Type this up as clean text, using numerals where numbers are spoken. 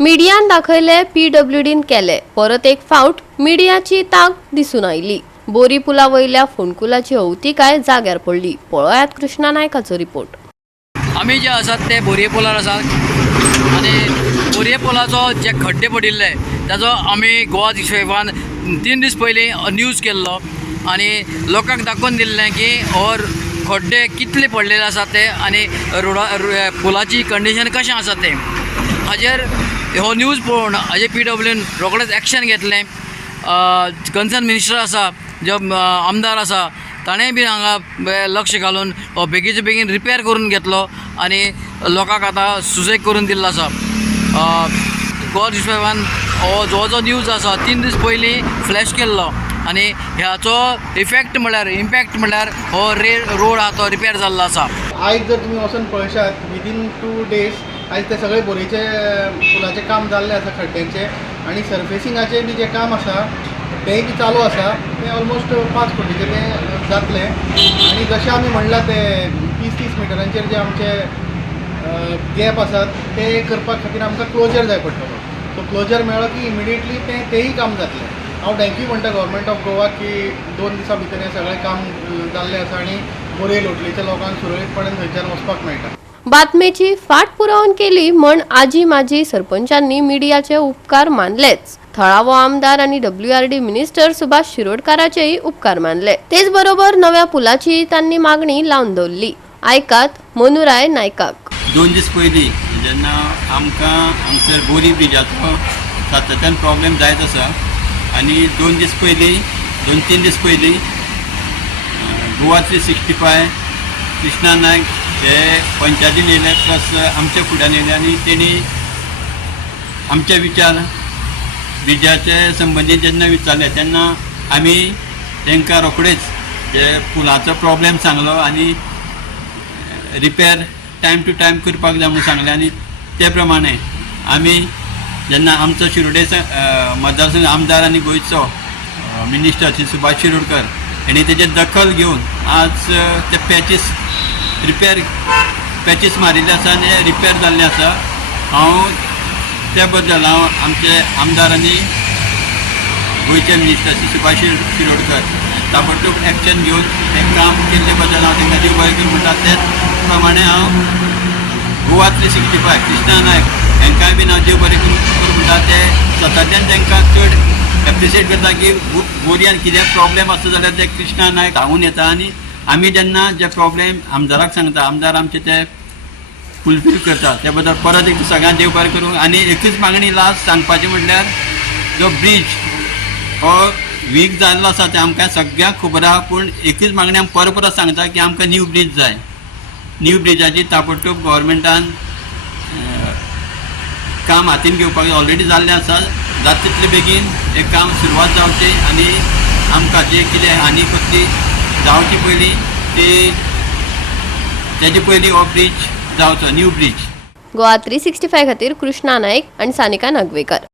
मिडियान दाखयले PWDन केले परत एक फावट मिडियाची ताक दिसून आयली। बोरी पुला वयल्या फोंडकुलाची अवतिकाय जाग्यार पडली। पळयात कृष्णा नायकाचो रिपोर्ट। आमी जे आसात ते बोरये पोलार आसात आनी बोरये पोलाचो जे खड्डे पडिल्ले ताजो आमी गोवा दिसवान 3 दीस पयलीं न्यूज केल्लो आनी लोकांक दाखोवन दिल्लें की और खड्डे कितले पडलेले आसात ते आनी पुलाची कंडिशन कशें आसा ते हाजेर हो न्यूज पळोवन हाजे PWDन रोखडेंच एक्शन घेतलें। कन्सर्न मिनिस्टर आसा जो आमदार आसा ताणें बी हांगा लक्ष घालून हो बेगीचे बेगीन रिपेर करून घेतलो आनी लोकांक आतां सुसेग करून दिल्लो आसा। गोवा दिसवान हो जो न्यूज आसा 3 दीस पयलीं फ्लॅश केल्लो आनी ह्याचो इम्पॅक्ट म्हळ्यार हो रोड आहा तो रिपेर जाल्लो आसा। आयज जर तुमी वचून पळयशात विदीन 2 डेज आयज ते सगळे बोरीचे पुलाचे काम जाल्ले आसा खड्ड्यांचे आनी सरफेसिंगाचे बी जे काम आसा तेंय बी चालू आसा। ते ऑलमोस्ट 5 कोटीचे ते जातले आनी जशें आमी म्हणलां ते 30 मिटरांचेर जे आमचे गॅप आसात ते करपा खातीर आमकां क्लोजर जाय पडटलो। सो क्लोजर मेळ्ळो की इमिडिएटली तेंय काम जातलें। हांव थँक्यू म्हणटा गव्हर्मेंट ऑफ गोवा की 2 दिसां भितर हें सगळें काम जाल्लें आसा आनी बोरये लोटलीच्या लोकांक सुरळीतपणान थंयच्यान वचपाक मेळटा। बातमेची फाट पुरवण केली म्हण आजी माजी सरपंचांनी मिडियाचे उपकार मानलेच। थळावो आमदार आणि WRD मिनिस्टर सुभाष शिरोडकाराचेही उपकार मानले। तेच बरोबर नव्या पुलाची त्यांनी मागणी लावून दवरली। ऐकात मनुराय नायकाक। 2 दीस पयलीं जेन्ना आमकां हांगसर बोरी ब्रिजाचो सातत्यान प्रॉब्लेम जायत आसा आनी 2 दीस पयलीं 2-3 दीस पयलीं गोवा 365 कृष्णा नायक हे पंचायतीन येयले प्लस आमच्या फुड्यान येयले आनी तेणी आमचे विचार ब्रिजाचे संबंदीत जेन्ना विचारले तेन्ना आमी तांकां रोखडेच जे पुलाचो प्रॉब्लेम सांगलो आनी रिपेर टायम टू टायम करपाक जाय म्हणून सांगलें आनी ते प्रमाणे आमी जेन्ना आमचो शिरोडे मतदारसंघ आमदार आनी गोंयचो मिनिस्टर श्री सुभाष शिरोडकर हेणी तेजे दखल घेवन आज ते पॅचीस मारिल्ले आसा आनी रिपेर जाल्ले आसा। हांव त्या बद्दल आमचे आमदार आनी गोंयचे मिनिस्टर श्री सुभाष शिरोडकर ताबडतोब एक्शन घेवन हें काम केल्ले बद्दल हांव तांकां देव बरें करूं म्हणटा। तेच प्रमाणे हांव गोवा 365 कृष्णा नायक हांकांय बीन हांव देव बरें करूं म्हणटा। ते सतत्यान तांकां चड एप्रिशिएट करता की बोरयान कितें प्रॉब्लेम आसा जाल्यार ते कृष्णा नायक धांवून येता आनी आमी जेन्ना जे प्रॉब्लेम आमदाराक सांगता आमदार आमचे ते फुलफील करता। त्या बद्दल परत एक सगळ्यांक देव बरें करूं। आनी एकूच मागणी लास्ट सांगपाची म्हटल्यार जो ब्रीज हो वीक जाल्लो आसा ते आमकां सगळ्यांक खबर आहा पूण एकूच मागणी आमी परत सांगता की आमकां न्यू ब्रीज जाय। न्यू ब्रिजाची ताबडतोब गव्हर्मेंटान काम हातीन घेवपाक ऑलरेडी जाल्लें आसा। जाता तितले बेगीन हे काम सुरवात जावची आनी आमकां जे कितें हानी कसली जावची पयलीं तेजे पयलीं हो ब्रीज जावचो न्यू ब्रीज। गोवा 365 खातीर कृष्णा नायक आणि सानिका नागवेकर।